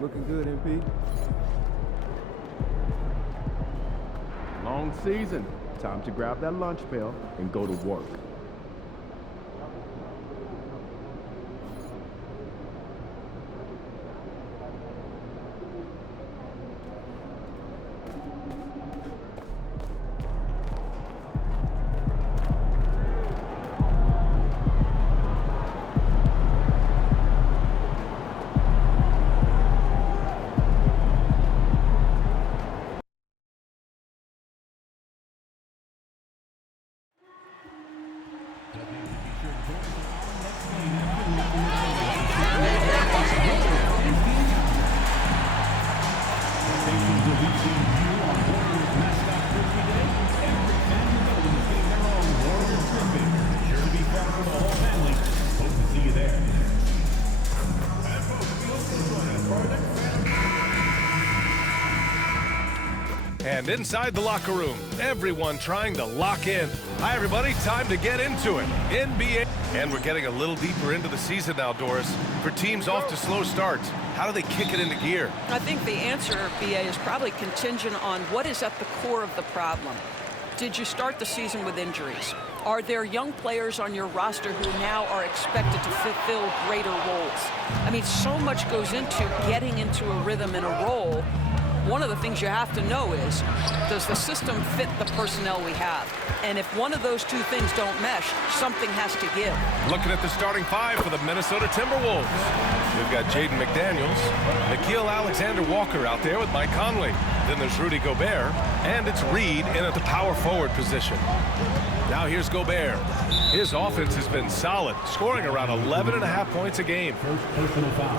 Looking good, MP. Long season. Time to grab that lunch pail and go to work. And inside the locker room, everyone trying to lock in. Hi, everybody. Time to get into it. NBA. And we're getting a little deeper into the season now, Doris. For teams off to slow starts, how do they kick it into gear? I think the answer, BA, is probably contingent on what is at the core of the problem. Did you start the season with injuries? Are there young players on your roster who now are expected to fulfill greater roles? I mean, so much goes into getting into a rhythm and a role. One of the things you have to know is, does the system fit the personnel we have? And if one of those two things don't mesh, something has to give. Looking at the starting five for the Minnesota Timberwolves. We've got Jaden McDaniels, Nickeil Alexander-Walker out there with Mike Conley. Then there's Rudy Gobert, and it's Reed in at the power forward position. Now here's Gobert. His offense has been solid, scoring around 11.5 points a game. First personal foul.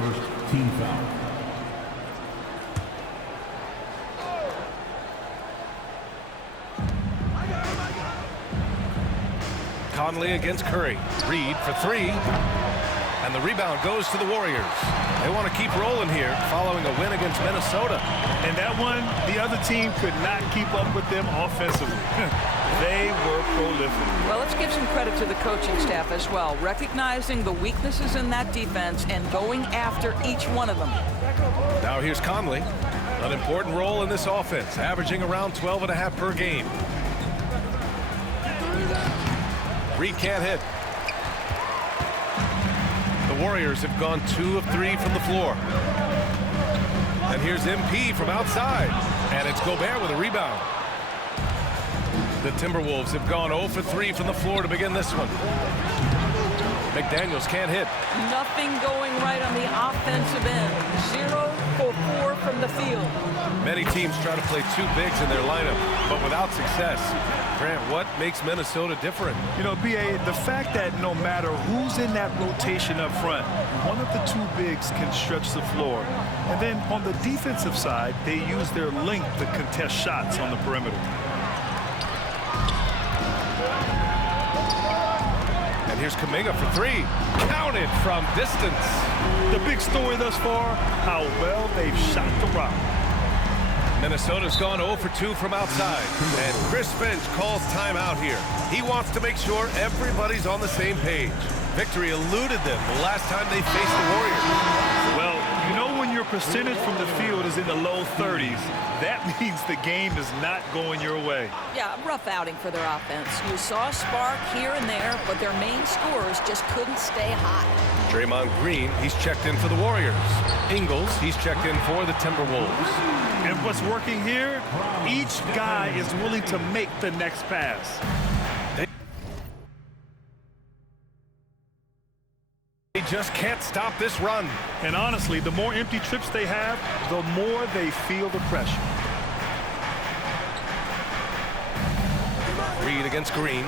First team foul. Conley against Curry. Reed for three. And the rebound goes to the Warriors. They want to keep rolling here following a win against Minnesota. And that one, the other team could not keep up with them offensively. They were prolific. Well, let's give some credit to the coaching staff as well, recognizing the weaknesses in that defense and going after each one of them. Now here's Conley. An important role in this offense, averaging around 12.5 per game. Reed can't hit. The Warriors have gone 2 of 3 from the floor. And here's MP from outside. And it's Gobert with a rebound. The Timberwolves have gone 0 for 3 from the floor to begin this one. McDaniels can't hit. Nothing going right on the offensive end. 0 for 4 from the field. Many teams try to play two bigs in their lineup, but without success. Grant, what makes Minnesota different? You know, BA, the fact that no matter who's in that rotation up front, one of the two bigs can stretch the floor. And then on the defensive side, they use their length to contest shots on the perimeter. And here's Kuminga for three. Counted from distance. The big story thus far, how well they've shot the rock. Minnesota's gone 0 for 2 from outside. And Chris Finch calls timeout here. He wants to make sure everybody's on the same page. Victory eluded them the last time they faced the Warriors. Well, you know when your percentage from the field is in the low 30s, that means the game is not going your way. Yeah, rough outing for their offense. You saw a spark here and there, but their main scorers just couldn't stay hot. Draymond Green, he's checked in for the Warriors. Ingles, he's checked in for the Timberwolves. And what's working here, each guy is willing to make the next pass. They just can't stop this run. And honestly, the more empty trips they have, the more they feel the pressure. Reed against Green.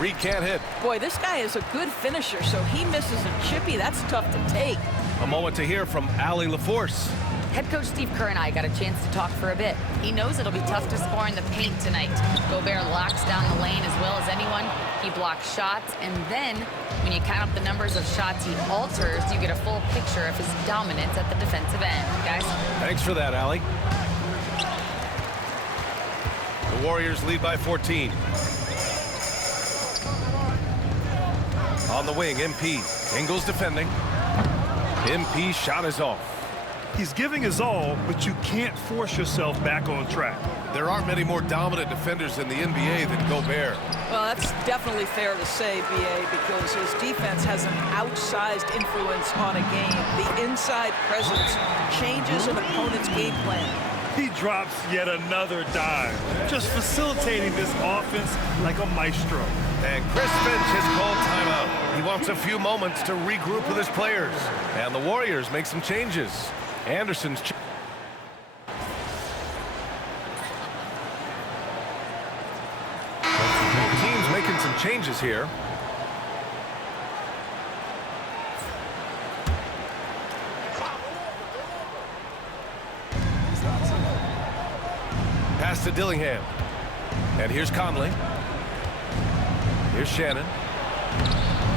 Reed can't hit. Boy, this guy is a good finisher, so he misses a chippy. That's tough to take. A moment to hear from Allie LaForce. Head coach Steve Kerr and I got a chance to talk for a bit. He knows it'll be tough to score in the paint tonight. Gobert locks down the lane as well as anyone. He blocks shots, and then when you count up the numbers of shots he alters, you get a full picture of his dominance at the defensive end, guys. Thanks for that, Allie. The Warriors lead by 14. On the wing, MP Ingles defending. MP shot is off. He's giving his all, but you can't force yourself back on track. There aren't many more dominant defenders in the NBA than Gobert. Well, that's definitely fair to say, B.A., because his defense has an outsized influence on a game. The inside presence changes an opponent's game plan. He drops yet another dime, just facilitating this offense like a maestro. And Chris Finch has called timeout. He wants a few moments to regroup with his players. And the Warriors make some changes. Anderson's team's making some changes here. Pass to Dillingham. And here's Conley. Here's Shannon.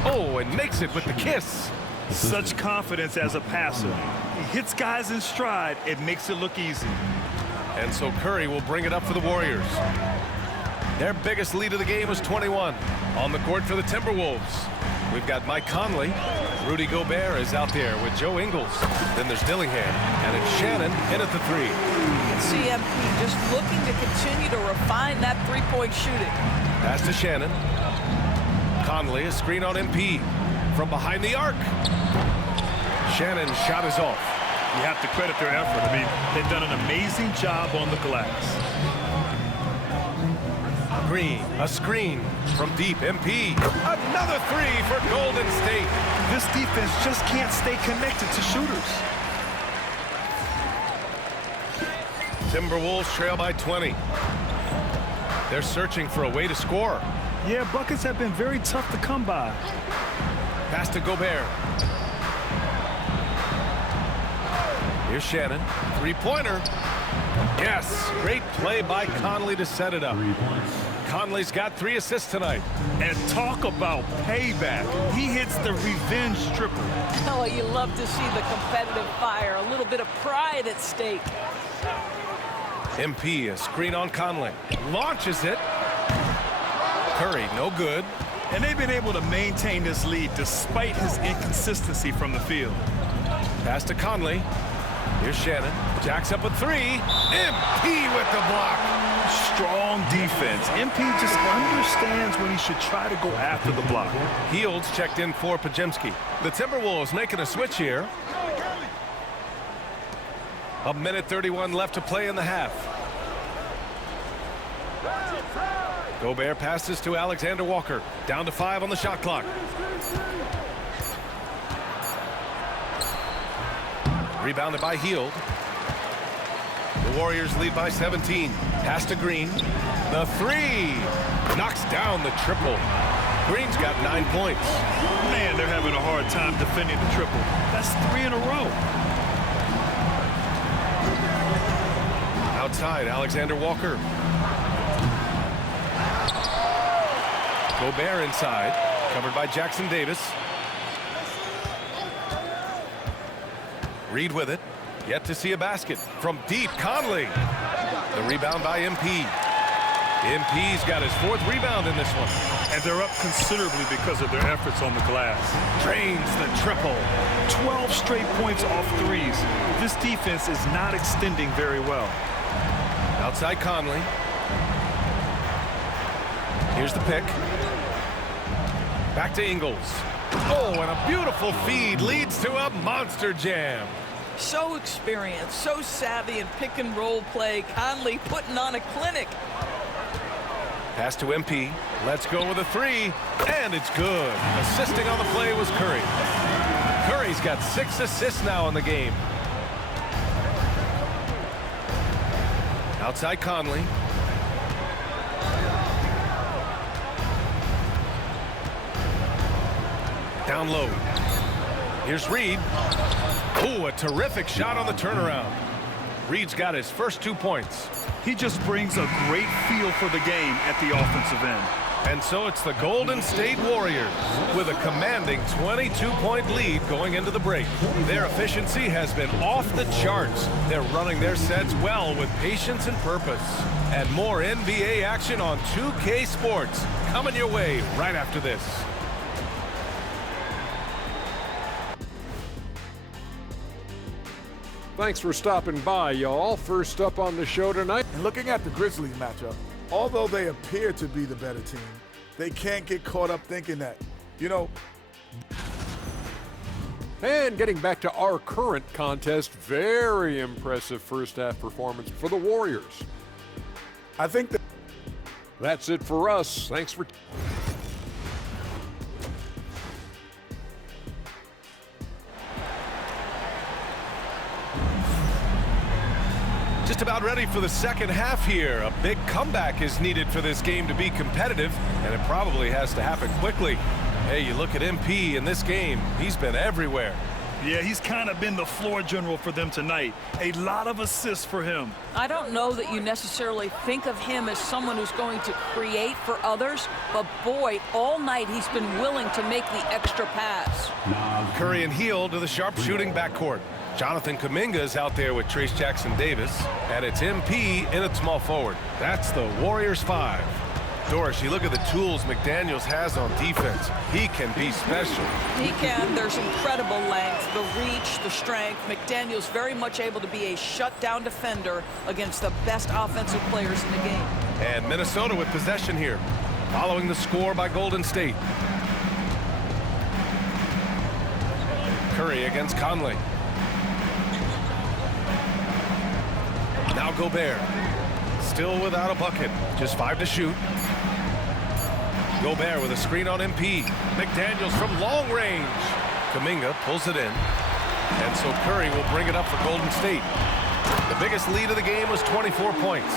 Oh, and makes it with the kiss. Such confidence as a passer. He hits guys in stride. It makes it look easy. And so Curry will bring it up for the Warriors. Their biggest lead of the game was 21. On the court for the Timberwolves, we've got Mike Conley. Rudy Gobert is out there with Joe Ingles. Then there's Dillingham, and it's Shannon in at the three. You can see MP just looking to continue to refine that three-point shooting. Pass to Shannon. Conley, a screen on MP. From behind the arc. Shannon's shot is off. You have to credit their effort. I mean, they've done an amazing job on the glass. Green, a screen from deep. MP. Another three for Golden State. This defense just can't stay connected to shooters. Timberwolves trail by 20. They're searching for a way to score. Yeah, buckets have been very tough to come by. Pass to Gobert. Here's Shannon. Three-pointer. Yes, great play by Conley to set it up. Conley's got 3 assists tonight. And talk about payback. He hits the revenge triple. Oh, you love to see the competitive fire. A little bit of pride at stake. MP, a screen on Conley. Launches it. Curry, no good. And they've been able to maintain this lead despite his inconsistency from the field. Pass to Conley. Here's Shannon. Jacks up a 3. MP with the block. Strong defense. MP just understands when he should try to go after the block. Heald's checked in for Pajemski. The Timberwolves making a switch here. 1:31 left to play in the half. Gobert passes to Alexander Walker. Down to 5 on the shot clock. Rebounded by Hield. The Warriors lead by 17. Pass to Green. The 3. Knocks down the triple. Green's got 9 points. Man, they're having a hard time defending the triple. That's 3 in a row. Outside, Alexander Walker. Gobert inside, covered by Jackson Davis. Reed with it, yet to see a basket. From deep, Conley. The rebound by MP. MP's got his 4th rebound in this one. And they're up considerably because of their efforts on the glass. Drains the triple. 12 straight points off threes. This defense is not extending very well. Outside Conley. Here's the pick. Back to Ingles. Oh, and a beautiful feed leads to a monster jam. So experienced, so savvy in pick and roll play. Conley putting on a clinic. Pass to MP. Let's go with a 3. And it's good. Assisting on the play was Curry. Curry's got 6 assists now in the game. Outside Conley. Down low. Here's Reed. Oh, a terrific shot on the turnaround. Reed's got his first 2 points. He just brings a great feel for the game at the offensive end. And so it's the Golden State Warriors with a commanding 22-point lead going into the break. Their efficiency has been off the charts. They're running their sets well with patience and purpose. And more NBA action on 2K Sports coming your way right after this. Thanks for stopping by, y'all. First up on the show tonight. And looking at the Grizzlies matchup, although they appear to be the better team, they can't get caught up thinking that, you know. And getting back to our current contest, very impressive first half performance for the Warriors. I think that That's it for us. Thanks for... Just about ready for the second half here. A big comeback is needed for this game to be competitive, and it probably has to happen quickly. Hey, you look at MP in this game, he's been everywhere. Yeah, he's kind of been the floor general for them tonight. A lot of assists for him. I don't know that you necessarily think of him as someone who's going to create for others, but boy, all night he's been willing to make the extra pass. Curry and Heel to the sharpshooting backcourt. Jonathan Kuminga's out there with Trace Jackson-Davis, and it's MP in at small forward. That's the Warriors 5. Doris, you look at the tools McDaniels has on defense. He can be special. He can. There's incredible length, the reach, the strength. McDaniels very much able to be a shutdown defender against the best offensive players in the game. And Minnesota with possession here, following the score by Golden State. Curry against Conley. Now Gobert, still without a bucket, just 5 to shoot. Gobert with a screen on MP. McDaniels from long range. Kuminga pulls it in. And so Curry will bring it up for Golden State. The biggest lead of the game was 24 points.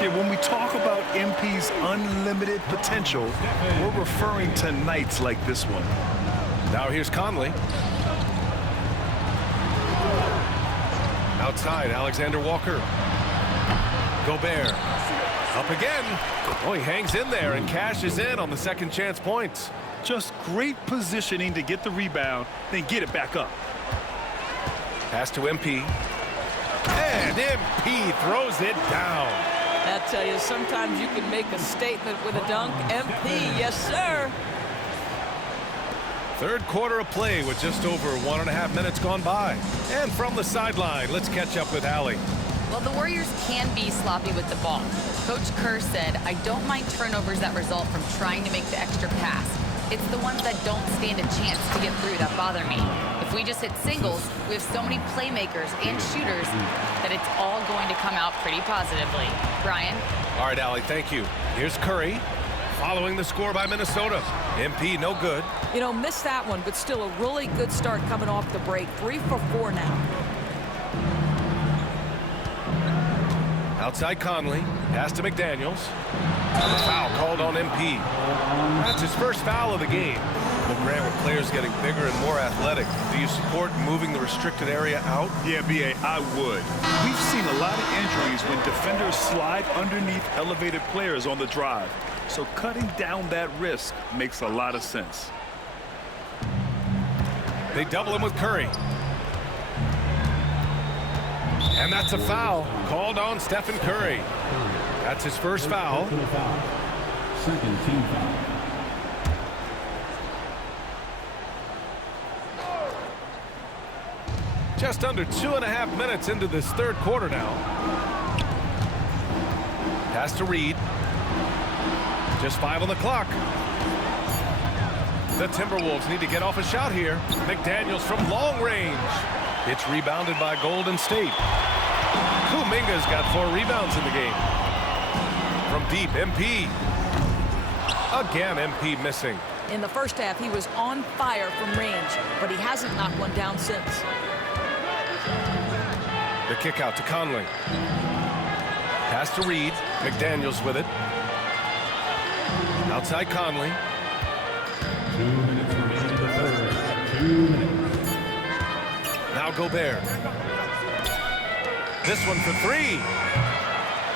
Yeah, when we talk about MP's unlimited potential, we're referring to nights like this one. Now here's Conley. Outside, Alexander Walker. Gobert up again. Oh, he hangs in there and cashes in on the second chance points. Just great positioning to get the rebound, then get it back up. Pass to MP. And MP throws it down. I tell you, sometimes you can make a statement with a dunk. MP, yes, sir. Third quarter of play with just over 1.5 minutes gone by. And from the sideline, let's catch up with Allie. Well, the Warriors can be sloppy with the ball. Coach Kerr said, I don't mind turnovers that result from trying to make the extra pass. It's the ones that don't stand a chance to get through that bother me. If we just hit singles, we have so many playmakers and shooters that it's all going to come out pretty positively. Brian? All right, Allie, thank you. Here's Curry, following the score by Minnesota. MP, no good. You know, missed that one, but still a really good start coming off the break. 3 for 4 now. Outside Conley, pass to McDaniels. And the foul called on MP. That's his first foul of the game. Well, Grant, with players getting bigger and more athletic, do you support moving the restricted area out? Yeah, B.A., I would. We've seen a lot of injuries when defenders slide underneath elevated players on the drive. So cutting down that risk makes a lot of sense. They double him with Curry. And that's a foul called on Stephen Curry. That's his first foul. Second team foul. Just under 2.5 minutes into this third quarter now. Pass to Reed. Just 5 on the clock. The Timberwolves need to get off a shot here. McDaniels from long range. It's rebounded by Golden State. Kuminga's got 4 rebounds in the game. From deep, MP. Again, MP missing. In the first half, he was on fire from range, but he hasn't knocked one down since. The kick out to Conley. Pass to Reed. McDaniels with it. Outside Conley. 2 minutes remaining in the third. 2 minutes. Now Gobert. This one for 3.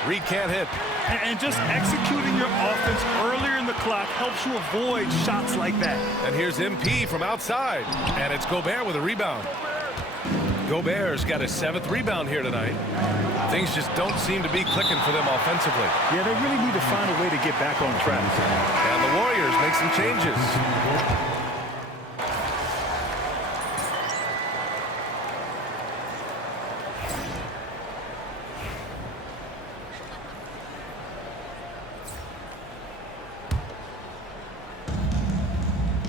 Reed can't hit. And just executing your offense earlier in the clock helps you avoid shots like that. And here's MP from outside. And it's Gobert with a rebound. Gobert's got his 7th rebound here tonight. Things just don't seem to be clicking for them offensively. Yeah, they really need to find a way to get back on track. And the Warriors make some changes.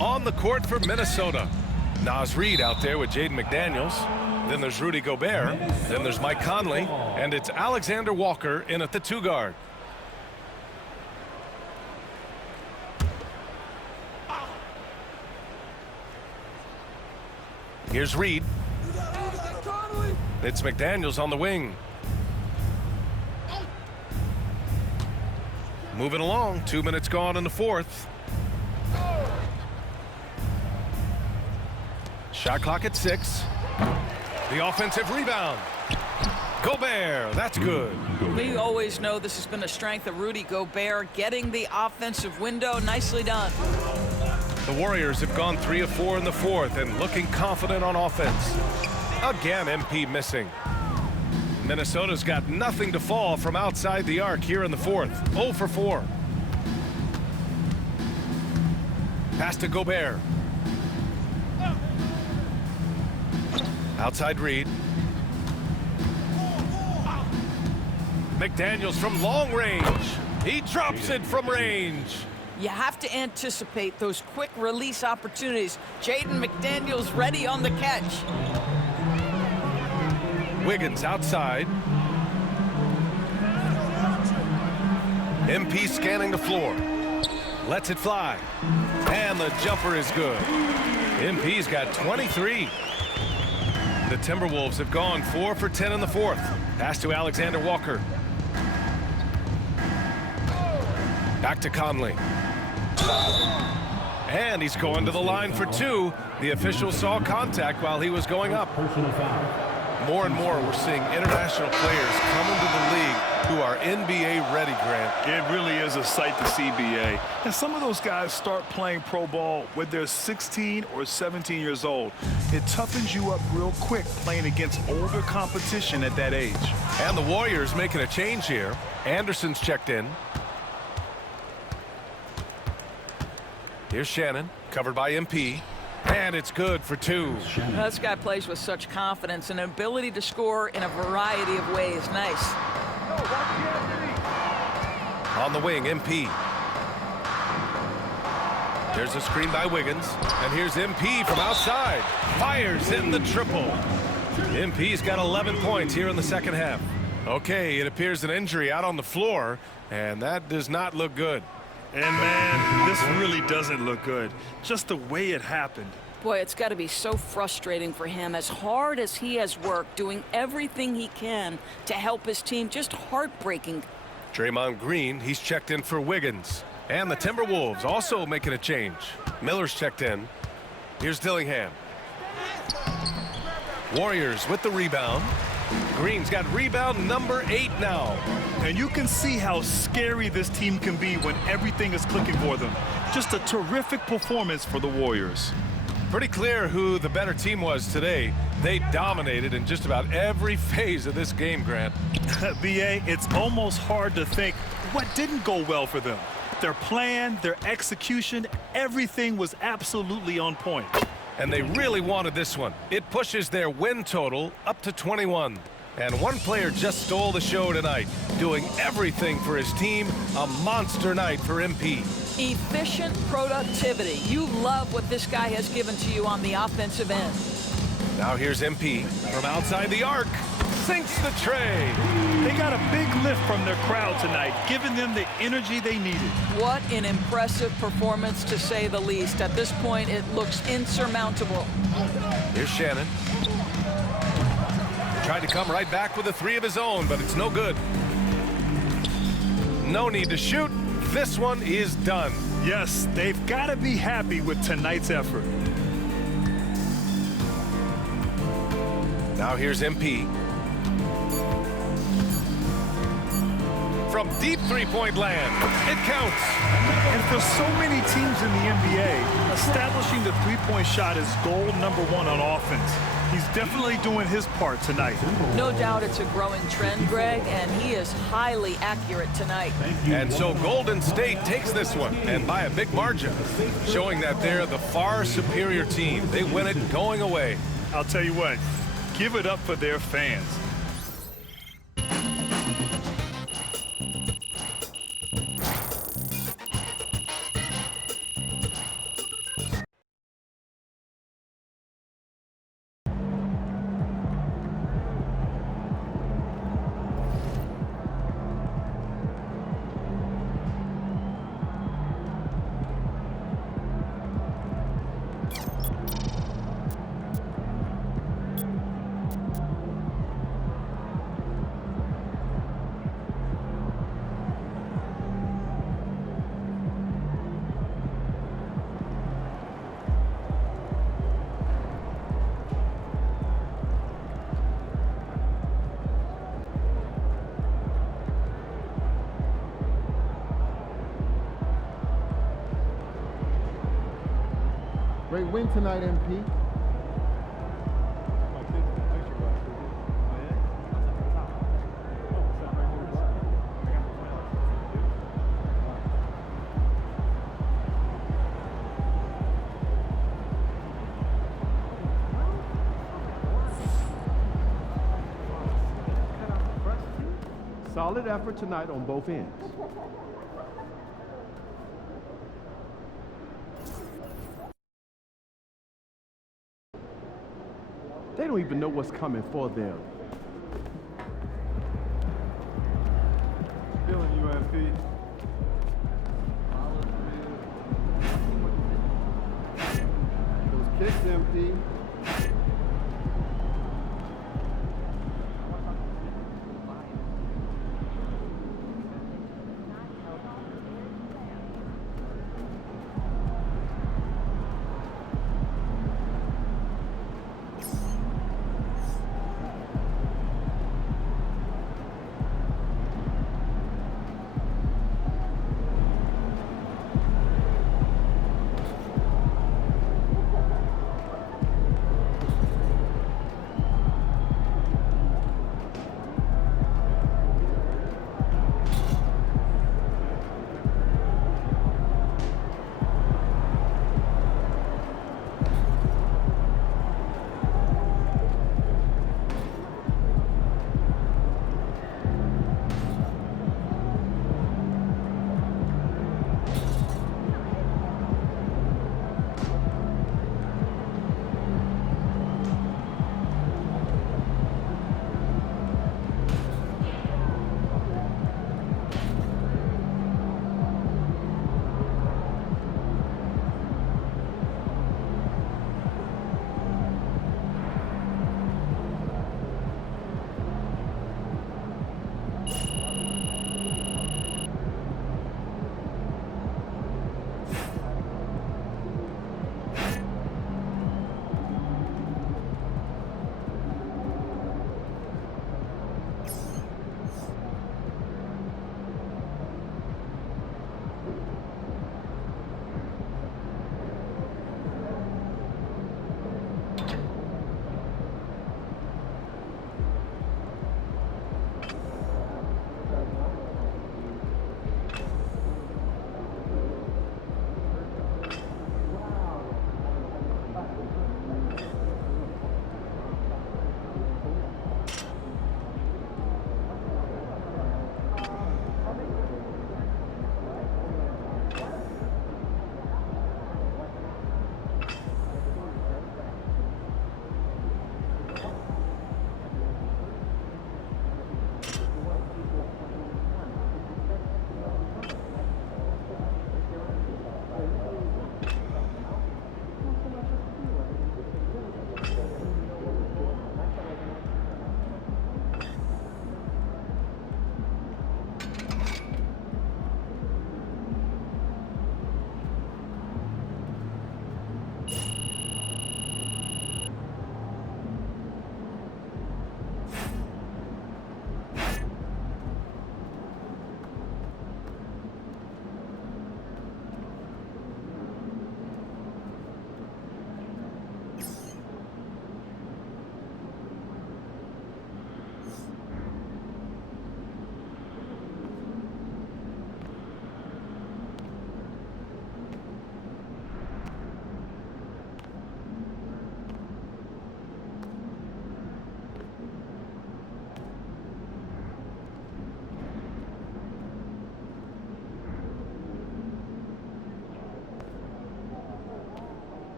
on the court for Minnesota. Naz Reid out there with Jaden McDaniels. Then there's Rudy Gobert. Then there's Mike Conley. And it's Alexander Walker in at the 2 guard. Here's Reid. It's McDaniels on the wing. Moving along, 2 minutes gone in the 4th. Shot clock at 6. The offensive rebound. Gobert, that's good. We always know this has been a strength of Rudy Gobert, getting the offensive window. Nicely done. The Warriors have gone 3 of 4 in the 4th and looking confident on offense. Again, MP missing. Minnesota's got nothing to fall from outside the arc here in the 4th. 0 for 4. Pass to Gobert. Outside Reid. McDaniels from long range. He drops it from range. You have to anticipate those quick release opportunities. Jaden McDaniels ready on the catch. Wiggins outside. MP scanning the floor. Lets it fly. And the jumper is good. MP's got 23. The Timberwolves have gone 4 for 10 in the 4th. Pass to Alexander Walker. Back to Conley. And he's going to the line for 2. The official saw contact while he was going up. Personal foul. More and more we're seeing international players come into the league who are NBA ready, Grant. It really is a sight to see, BA. And some of those guys start playing pro ball when they're 16 or 17 years old. It toughens you up real quick playing against older competition at that age. And the Warriors making a change here. Anderson's checked in. Here's Shannon, covered by MP. And it's good for 2. This guy plays with such confidence and ability to score in a variety of ways. Nice. On the wing, MP. There's a screen by Wiggins. And here's MP from outside. Fires in the triple. MP's got 11 points here in the 2nd half. Okay, it appears an injury out on the floor, and that does not look good. And, man, this really doesn't look good. Just the way it happened. Boy, it's got to be so frustrating for him. As hard as he has worked, doing everything he can to help his team, just heartbreaking. Draymond Green, he's checked in for Wiggins. And the Timberwolves also making a change. Miller's checked in. Here's Dillingham. Warriors with the rebound. Green's got rebound number 8 now. And you can see how scary this team can be when everything is clicking for them. Just a terrific performance for the Warriors. Pretty clear who the better team was today. They dominated in just about every phase of this game, Grant. BA, it's almost hard to think what didn't go well for them. Their plan, their execution, everything was absolutely on point. And they really wanted this one. It pushes their win total up to 21. And one player just stole the show tonight, doing everything for his team. A monster night for MP. Efficient productivity. You love what this guy has given to you on the offensive end. Now here's MP from outside the arc. Sinks the tray. They got a big lift from their crowd tonight, giving them the energy they needed. What an impressive performance, to say the least. At this point, it looks insurmountable. Here's Shannon. Tried to come right back with a 3 of his own, but it's no good. No need to shoot. This one is done. Yes, they've got to be happy with tonight's effort. Now here's MP. From deep three-point land, it counts. And for so many teams in the NBA, establishing the three-point shot is goal number 1 on offense. He's definitely doing his part tonight. No doubt it's a growing trend, Greg, and he is highly accurate tonight. And so Golden State takes this one, and by a big margin, showing that they're the far superior team. They win it going away. I'll tell you what, give it up for their fans. Great win tonight, MP. Solid effort tonight on both ends. They don't even know what's coming for them. Feeling you, MP. Those kicks, MP.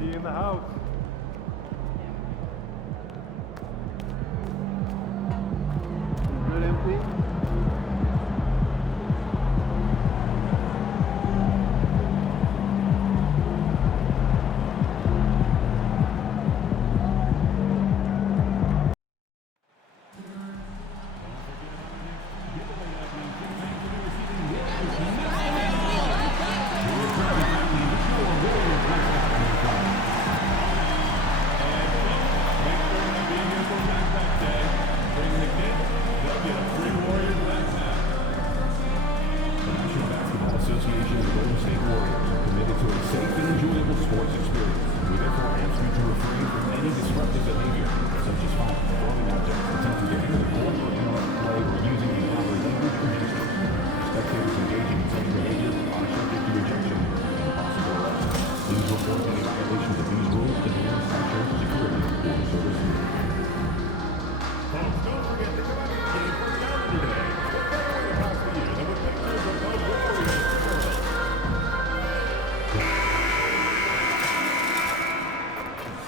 Empty in the house. Good, empty.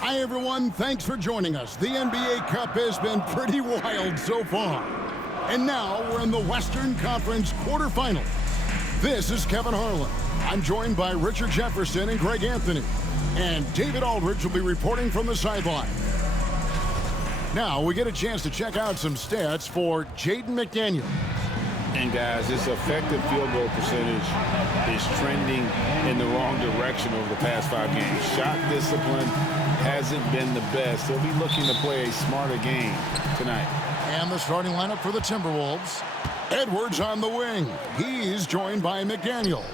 Hi, everyone. Thanks for joining us. The NBA Cup has been pretty wild so far. And now we're in the Western Conference quarterfinals. This is Kevin Harlan. I'm joined by Richard Jefferson and Greg Anthony. And David Aldridge will be reporting from the sideline. Now we get a chance to check out some stats for Jaden McDaniels. And guys, this effective field goal percentage is trending in the wrong direction over the past 5 games. Shot discipline hasn't been the best. They'll be looking to play a smarter game tonight. And the starting lineup for the Timberwolves. Edwards on the wing. He's joined by McDaniels.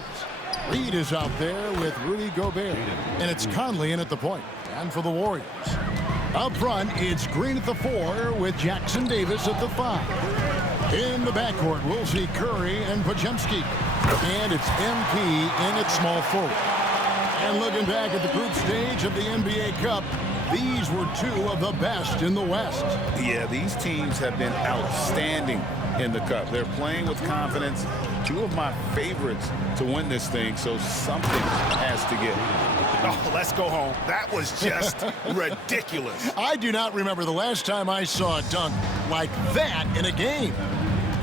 Reed is out there with Rudy Gobert. And it's Conley in at the point. And for the Warriors. Up front, it's Green at the 4 with Jackson Davis at the 5. In the backcourt, we'll see Curry and Podziemski. And it's MP in at small forward. And looking back at the group stage of the NBA Cup, these were 2 of the best in the West. Yeah, these teams have been outstanding in the Cup. They're playing with confidence. 2 of my favorites to win this thing, so something has to give. Oh, let's go home. That was just ridiculous. I do not remember the last time I saw a dunk like that in a game.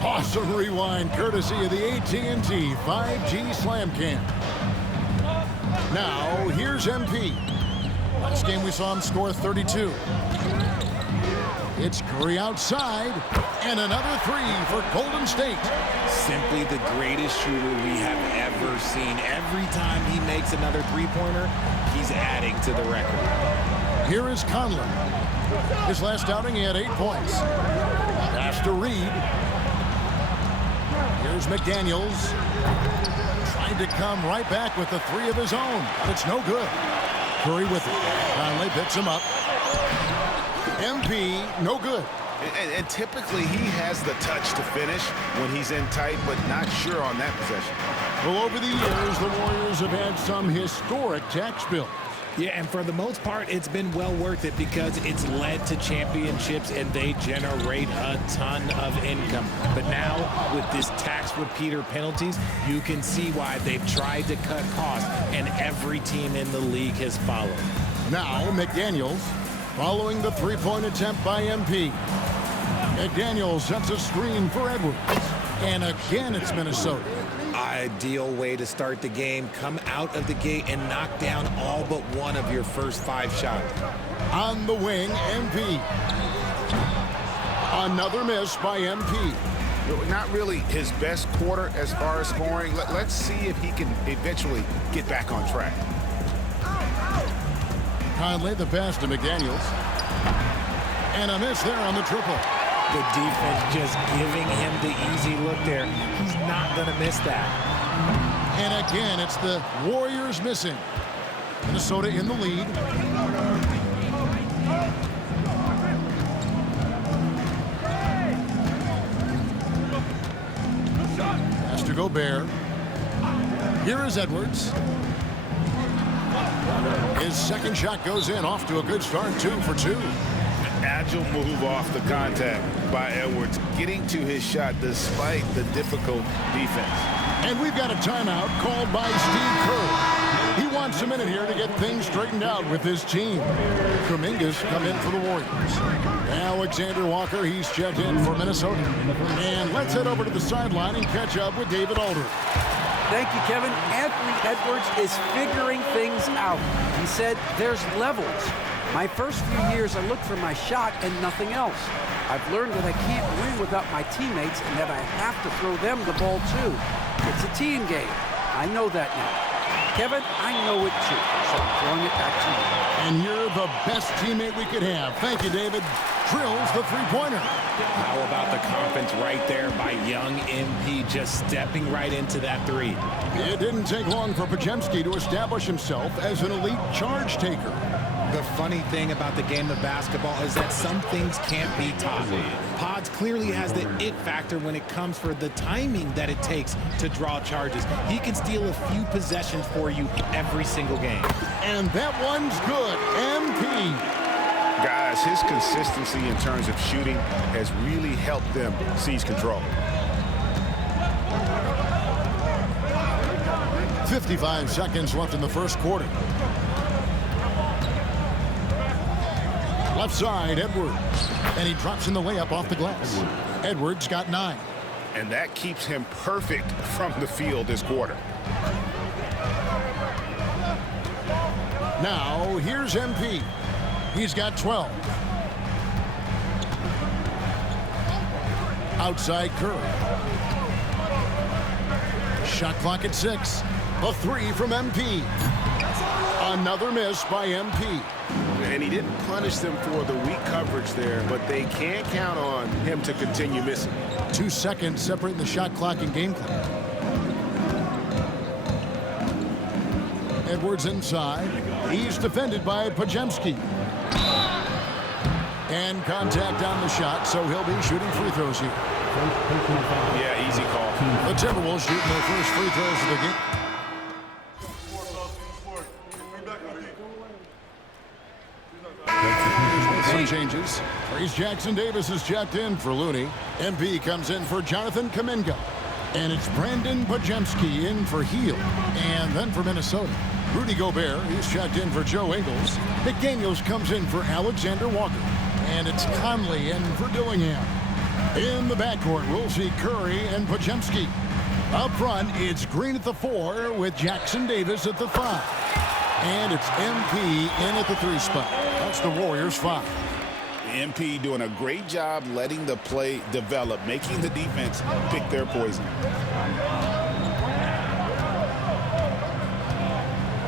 Awesome rewind courtesy of the AT&T 5G Slam Cam. Now, here's MP. Last game we saw him score 32. It's Curry outside, and another 3 for Golden State. Simply the greatest shooter we have ever seen. Every time he makes another three-pointer, he's adding to the record. Here is Conley. His last outing, he had 8 points. Pass to Reed. Here's McDaniels. Trying to come right back with the 3 of his own, but it's no good. Curry with it. Conley picks him up. MP, no good. And typically he has the touch to finish when he's in tight, but not sure on that possession. Well, over the years, the Warriors have had some historic tax bills. Yeah, and for the most part, it's been well worth it because it's led to championships and they generate a ton of income. But now, with this tax repeater penalties, you can see why they've tried to cut costs, and every team in the league has followed. Now, McDaniels, following the 3-point attempt by MP. McDaniels sets a screen for Edwards. And again, it's Minnesota. Ideal way to start the game. Come out of the gate and knock down all but one of your first 5 shots. On the wing, MP. Another miss by MP. Not really his best quarter as far as scoring. Let's see if he can eventually get back on track. Conley the pass to McDaniels. And a miss there on the triple. The defense just giving him the easy look there. He's not going to miss that. And again, it's the Warriors missing. Minnesota in the lead. Pass to Gobert. Here is Edwards. His second shot goes in, off to a good start, 2 for 2. Agile move off the contact by Edwards, getting to his shot despite the difficult defense. And we've got a timeout called by Steve Kerr. He wants a minute here to get things straightened out with his team. Kuminga's come in for the Warriors. Alexander Walker, he's checked in for Minnesota. And let's head over to the sideline and catch up with David Aldridge. Thank you, Kevin. Anthony Edwards is figuring things out. He said there's levels. My first few years, I looked for my shot and nothing else. I've learned that I can't win without my teammates and that I have to throw them the ball too. It's a team game. I know that now. Kevin, I know it too, so I'm throwing it back to you. And you're the best teammate we could have. Thank you, David. Drills the three-pointer. How about the confidence right there by young MP just stepping right into that three? It didn't take long for Podziemski to establish himself as an elite charge taker. The funny thing about the game of basketball is that some things can't be taught. Pods clearly has the it factor when it comes for the timing that it takes to draw charges. He can steal a few possessions for you every single game. And that one's good. MP. Guys, his consistency in terms of shooting has really helped them seize control. 55 seconds left in the first quarter. Left side, Edwards. And he drops in the layup off the glass. Edwards got 9. And that keeps him perfect from the field this quarter. Now, here's MP. He's got 12. Outside Curry. Shot clock at 6. A 3 from MP. Another miss by MP. And he didn't punish them for the weak coverage there, but they can't count on him to continue missing. 2 seconds separating the shot clock and game clock. Edwards inside. He's defended by Podziemski. And contact on the shot, so he'll be shooting free throws here. Yeah, easy call. The Timberwolves shooting their first free throws of the game. Some changes. Reese Jackson Davis is checked in for Looney. MP comes in for Jonathan Kuminga. And it's Brandon Podziemski in for Heel. And then for Minnesota, Rudy Gobert, he's checked in for Joe Ingles. McDaniels comes in for Alexander Walker. And it's Conley in for Dillingham. In the backcourt, we'll see Curry and Podziemski. Up front, it's Green at the 4 with Jackson Davis at the 5. And it's MP in at the 3 spot. That's the Warriors' 5. MP doing a great job letting the play develop, making the defense pick their poison.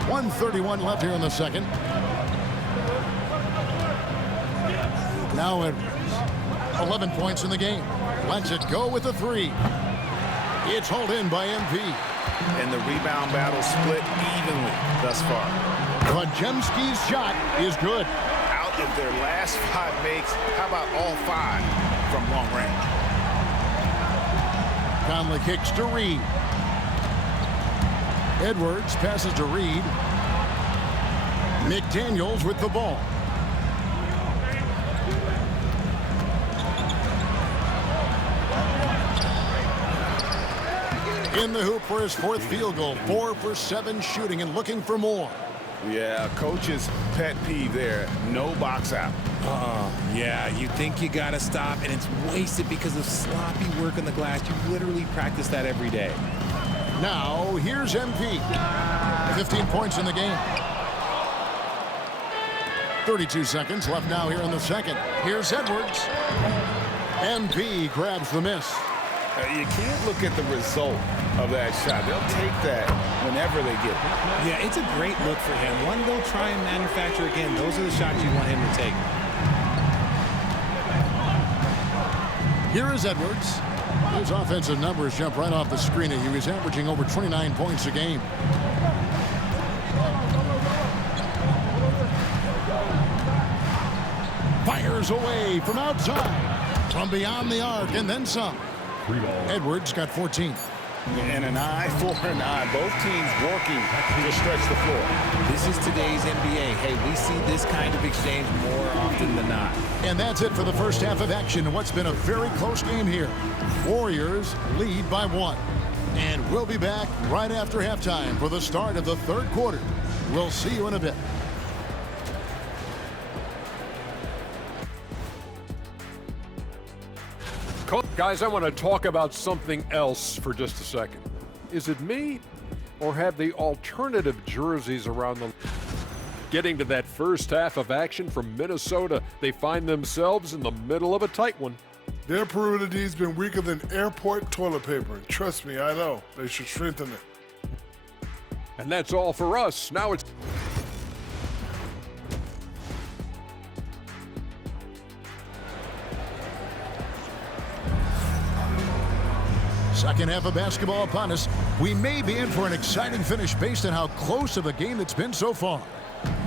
1:31 left here in the second. Now Edwards. 11 points in the game. Lets it go with a 3. It's hauled in by MP. And the rebound battle split evenly thus far. Podziemski's shot is good. Out of their last 5 makes, how about all 5 from long range? Conley kicks to Reed. Edwards passes to Reed. McDaniels with the ball. In the hoop for his 4th field goal. 4 for 7 shooting and looking for more. Yeah, coach's pet peeve there. No box out. Yeah, you think you got to stop, and it's wasted because of sloppy work on the glass. You literally practice that every day. Now, here's MP. 15 points in the game. 32 seconds left now here in the second. Here's Edwards. MP grabs the miss. You can't look at the result of that shot. They'll take that whenever they get it. Yeah, it's a great look for him. One they'll try and manufacture again. Those are the shots you want him to take. Here is Edwards. His offensive numbers jump right off the screen. He was averaging over 29 points a game. Fires away from outside. From beyond the arc and then some. Edwards got 14. And an eye for an eye. Both teams working to stretch the floor. This is today's NBA. Hey, we see this kind of exchange more often than not. And that's it for the first half of action in what's been a very close game here. Warriors lead by 1. And we'll be back right after halftime for the start of the third quarter. We'll see you in a bit. Guys, I want to talk about something else for just a second. Is it me, or have the alternative jerseys around the... Getting to that first half of action from Minnesota, they find themselves in the middle of a tight one. Their perimeter D's been weaker than airport toilet paper. Trust me, I know. They should strengthen it. And that's all for us. Now it's... Second half of basketball upon us. We may be in for an exciting finish based on how close of a game it's been so far.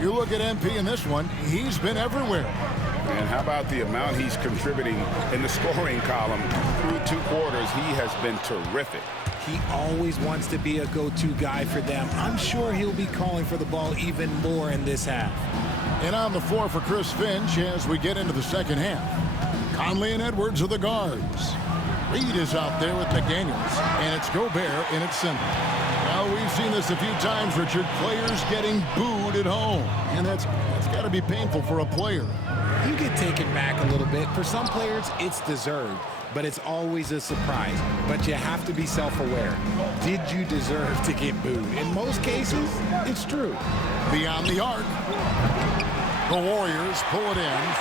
You look at MP in this one, he's been everywhere. And how about the amount he's contributing in the scoring column through 2 quarters? He has been terrific. He always wants to be a go-to guy for them. I'm sure he'll be calling for the ball even more in this half. And on the floor for Chris Finch as we get into the second half. Conley and Edwards are the guards. Reed is out there with McDaniels, and it's Gobert in its center. Now, we've seen this a few times, Richard. Players getting booed at home, and that's got to be painful for a player. You get taken back a little bit. For some players, it's deserved, but it's always a surprise. But you have to be self-aware. Did you deserve to get booed? In most cases, it's true. Beyond the arc, the Warriors pull it in.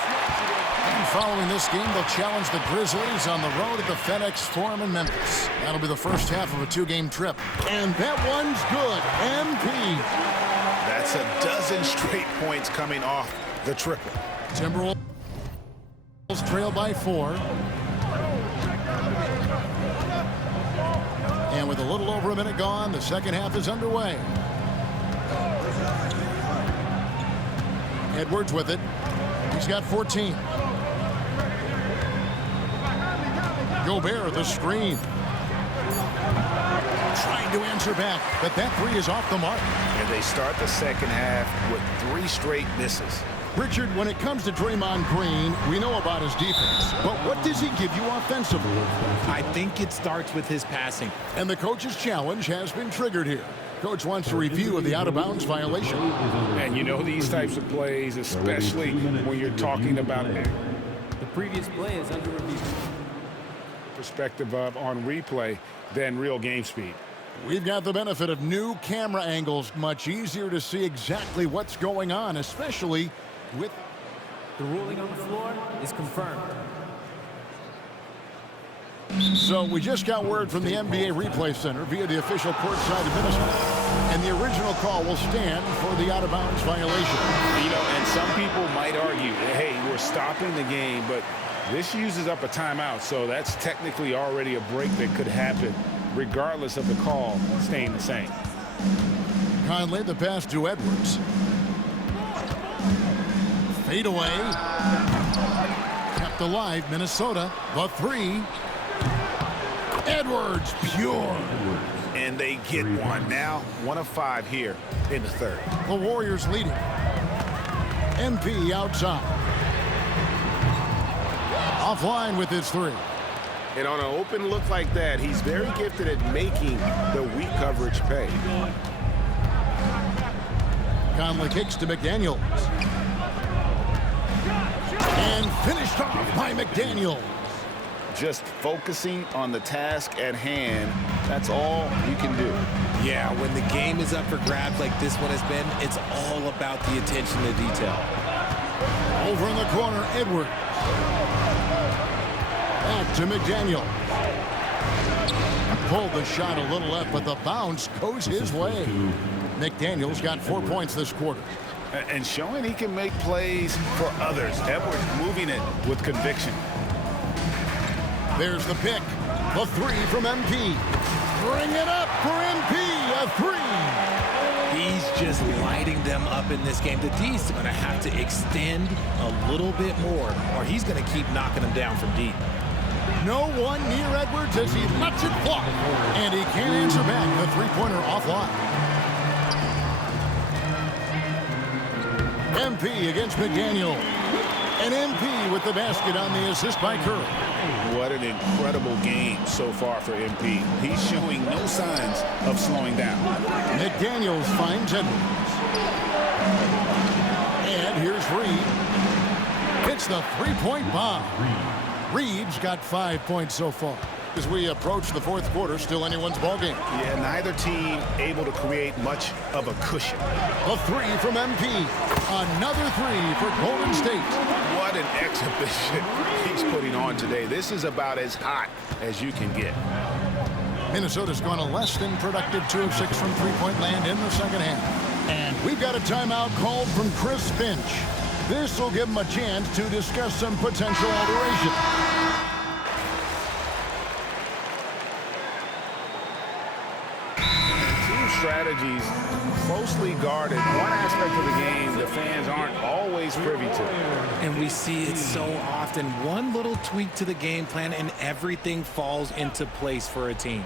And following this game, they'll challenge the Grizzlies on the road at the FedEx Forum in Memphis. That'll be the first half of a 2-game trip. And that one's good. MP. That's a dozen straight points coming off the triple. Timberwolves trail by 4. And with a little over a minute gone, the second half is underway. Edwards with it. He's got 14. Gobert the screen. Trying to answer back, but that 3 is off the mark. And they start the second half with 3 straight misses. Richard, when it comes to Draymond Green, we know about his defense, but what does he give you offensively? I think it starts with his passing. And the coach's challenge has been triggered here. Coach wants a review of the out-of-bounds violation. And you know these types of plays, especially when you're talking about it. The previous play is under review. Perspective of on replay than real game speed. We've got the benefit of new camera angles, much easier to see exactly what's going on, especially with... The ruling on the floor is confirmed. So we just got word from the NBA Replay Center via the official courtside administrator, and the original call will stand for the out-of-bounds violation. You know, and some people might argue, hey, we're stopping the game, but this uses up a timeout, so that's technically already a break that could happen, regardless of the call staying the same. Conley, the pass to Edwards. Fade away. Kept alive, Minnesota. The 3. Edwards, pure. And they get one now. 1 of 5 here in the third. The Warriors leading. MP outside. Offline with his 3. And on an open look like that, he's very gifted at making the weak coverage pay. Conley kicks to McDaniels. And finished off by McDaniels. Just focusing on the task at hand, that's all you can do. Yeah, when the game is up for grabs like this one has been, it's all about the attention to detail. Over in the corner, Edwards. Back to McDaniel. Pulled the shot a little left, but the bounce goes his way. McDaniel's got 4 points this quarter. And showing he can make plays for others. Edwards moving it with conviction. There's the pick. The 3 from MP. Bring it up for MP. A 3. He's just lighting them up in this game. The D's going to have to extend a little bit more, or he's going to keep knocking them down from deep. No one near Edwards as he lets it fly. And he can't answer back. The 3-pointer offline. MP against McDaniel. And MP with the basket on the assist by Curry. What an incredible game so far for MP. He's showing no signs of slowing down. McDaniels finds Edwards. And here's Reed. Hits the three-point bomb. Reed's got 5 points so far. As we approach the fourth quarter, still anyone's ballgame. Yeah, neither team able to create much of a cushion. A three from MP. Another three for Golden State. What an exhibition he's putting on today. This is about as hot as you can get. Minnesota's gone a less than productive 2 of 6 from three-point land in the second half. And we've got a timeout called from Chris Finch. This will give him a chance to discuss some potential alteration. Strategies closely guarded. One aspect of the game the fans aren't always privy to. And we see it so often. One little tweak to the game plan and everything falls into place for a team.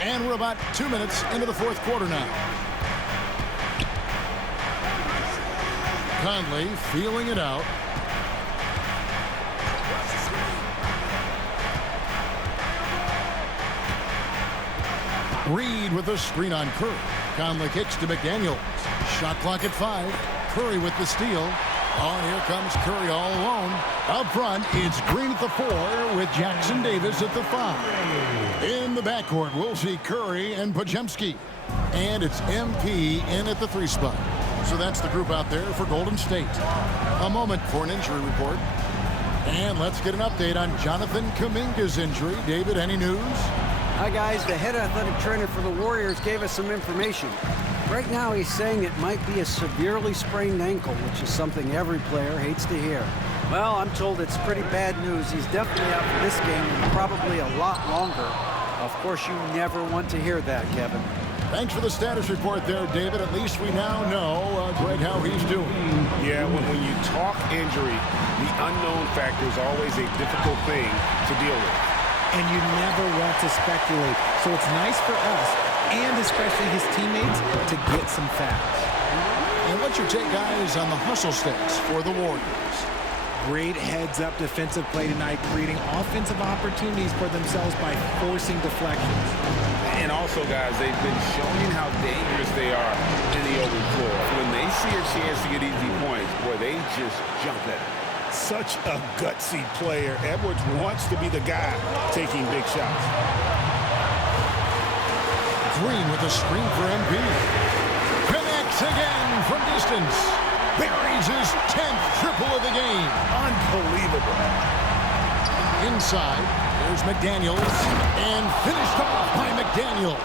And we're about 2 minutes into the fourth quarter now. Conley feeling it out. Reed with a screen on Curry. Conley kicks to McDaniels. Shot clock at 5. Curry with the steal. Oh, here comes Curry all alone. Up front, it's Green at the 4 with Jackson Davis at the 5. In the backcourt, we'll see Curry and Podziemski. And it's MP in at the 3 spot. So that's the group out there for Golden State. A moment for an injury report. And let's get an update on Jonathan Kuminga's injury. David, any news? Hi, guys. The head athletic trainer for the Warriors gave us some information. Right now, he's saying it might be a severely sprained ankle, which is something every player hates to hear. Well, I'm told it's pretty bad news. He's definitely out for this game and probably a lot longer. Of course, you never want to hear that, Kevin. Thanks for the status report there, David. At least we now know, Greg, how he's doing. Yeah, when you talk injury, the unknown factor is always a difficult thing to deal with. And you never want to speculate. So it's nice for us, and especially his teammates, to get some facts. And what's your take, guys, on the hustle stakes for the Warriors? Great heads-up defensive play tonight, creating offensive opportunities for themselves by forcing deflections. And also, guys, they've been showing how dangerous they are in the open floor. When they see a chance to get easy points, boy, they just jump at it. Such a gutsy player. Edwards wants to be the guy taking big shots. Green with a screen for MP. Connects again from distance. Buries his 10th triple of the game. Unbelievable. Inside, there's McDaniels. And finished off by McDaniels.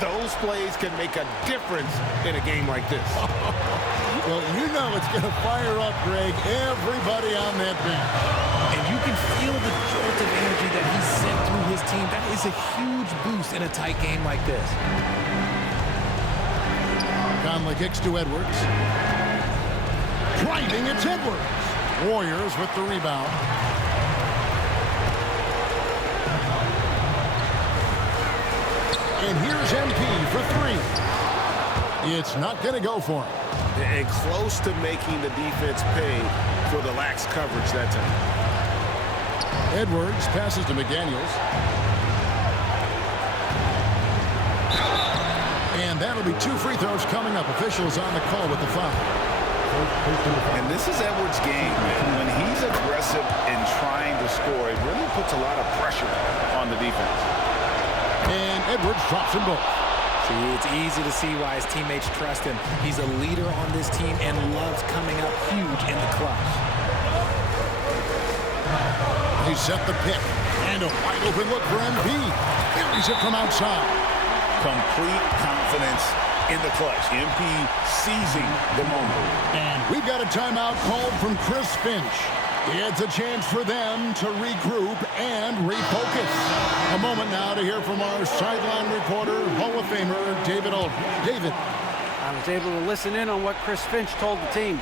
Those plays can make a difference in a game like this. Well, you know it's going to fire up, Greg, everybody on that bench. And you can feel the jolt of energy that he sent through his team. That is a huge boost in a tight game like this. Conley kicks to Edwards. Driving, it's Edwards. Warriors with the rebound. And here's MP for 3. It's not going to go for him. And close to making the defense pay for the lax coverage that time. Edwards passes to McDaniels. And that'll be 2 free throws coming up. Officials on the call with the foul. And this is Edwards' game, man. When he's aggressive and trying to score, it really puts a lot of pressure on the defense. And Edwards drops them both. See, it's easy to see why his teammates trust him. He's a leader on this team and loves coming up huge in the clutch. They set the pick. And a wide open look for MP. Buries it from outside. Complete confidence in the clutch. MP seizing the moment. And we've got a timeout called from Chris Finch. It's a chance for them to regroup and refocus. A moment now to hear from our sideline reporter, Hall of Famer David Aldridge. David. I was able to listen in on what Chris Finch told the team.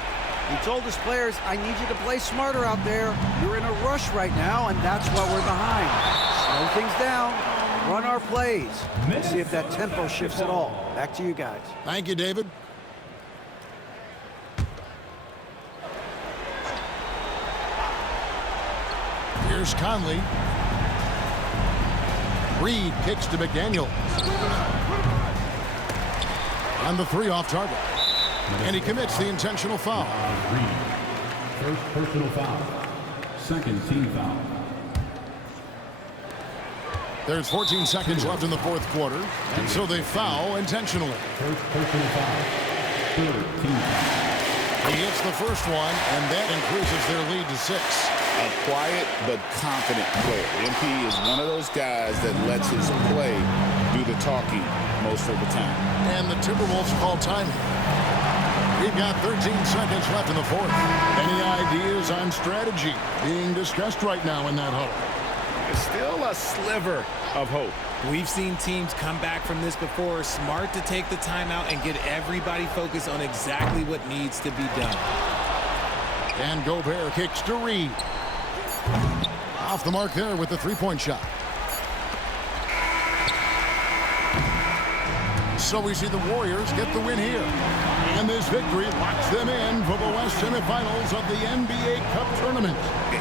He told his players, I need you to play smarter out there. You're in a rush right now, and that's why we're behind. Slow things down. Run our plays. We'll see if that tempo shifts at all. Back to you guys. Thank you, David. Here's Conley. Reed kicks to McDaniel. And the 3 off target. And he commits the intentional foul. First personal foul. Second team foul. There's 14 seconds left in the 4th quarter, and so they foul intentionally. First personal foul. Third team foul. He hits the first one, and that increases their lead to 6. A quiet but confident player. MP is one of those guys that lets his play do the talking most of the time. And the Timberwolves call time. We've got 13 seconds left in the 4th. Any ideas on strategy being discussed right now in that huddle? There's still a sliver of hope. We've seen teams come back from this before. Smart to take the timeout and get everybody focused on exactly what needs to be done. And Gobert kicks to Reed. Off the mark there with the 3-point shot. So we see the Warriors get the win here. And this victory locks them in for the West semifinals of the NBA Cup tournament.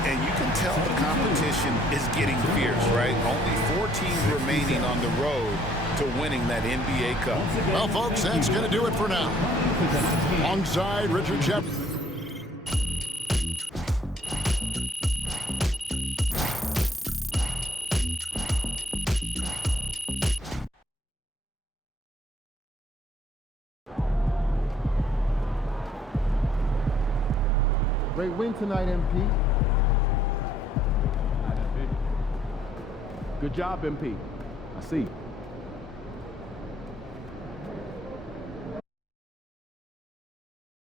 And you can tell the competition is getting fierce, right? Only 4 teams remaining on the road to winning that NBA Cup. Well, folks, that's going to do it for now. Alongside Richard Jeff. Great win tonight, MP. Good job, MP. I see.